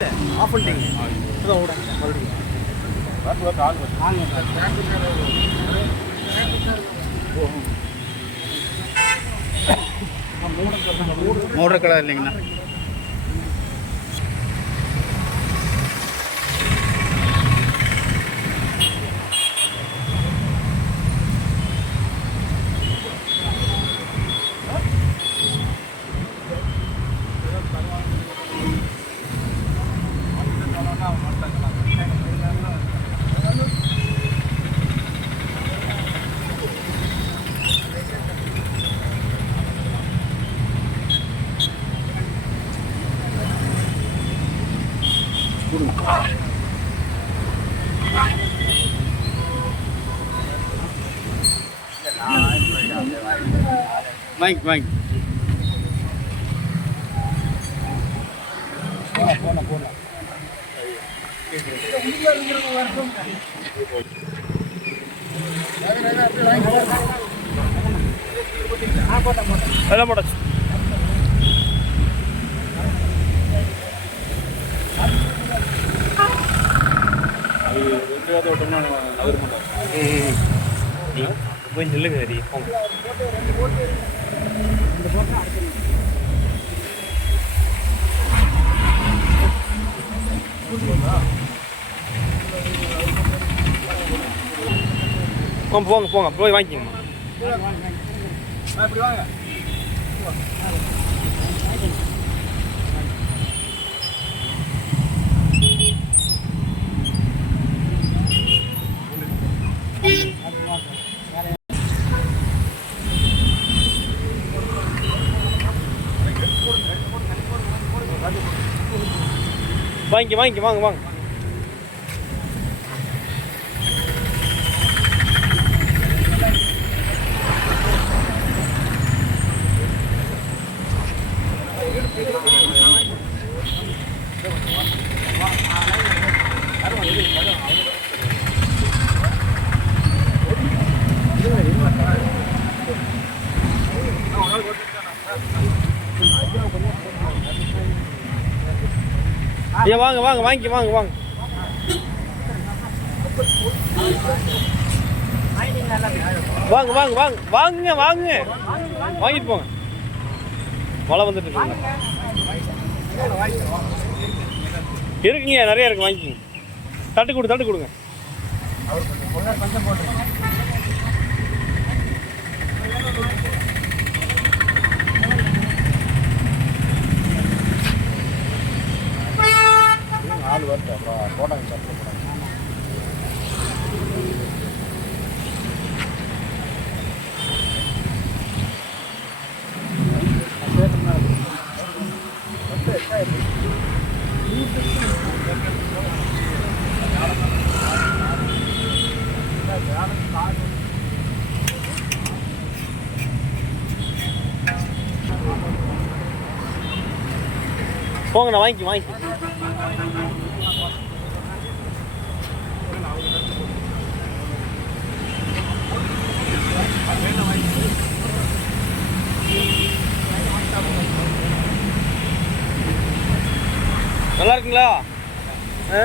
Of பண்ணிட்டீங்க. இப்போதான் ஓடும் மறுபடியும். மோட்டர் கடை இல்லைங்கண்ணா. வாங்கி போன எல்லாம் போட்டாச்சு. போய் நில்லுங்க. சரி போங்க போய் வாங்கிக்கோங்க. வாங்க ஐயா வாங்க வாங்கிட்டு போங்க. மழை வந்துட்டு இருக்குங்க, நிறைய இருக்கு, வாங்கிக்கோங்க. தட்டு கொடுங்க. ஆள் வருது அப்புறம் போட்டாங்க. போங்கண்ணா, வாங்கி நல்லா இருக்குங்களா? ஆ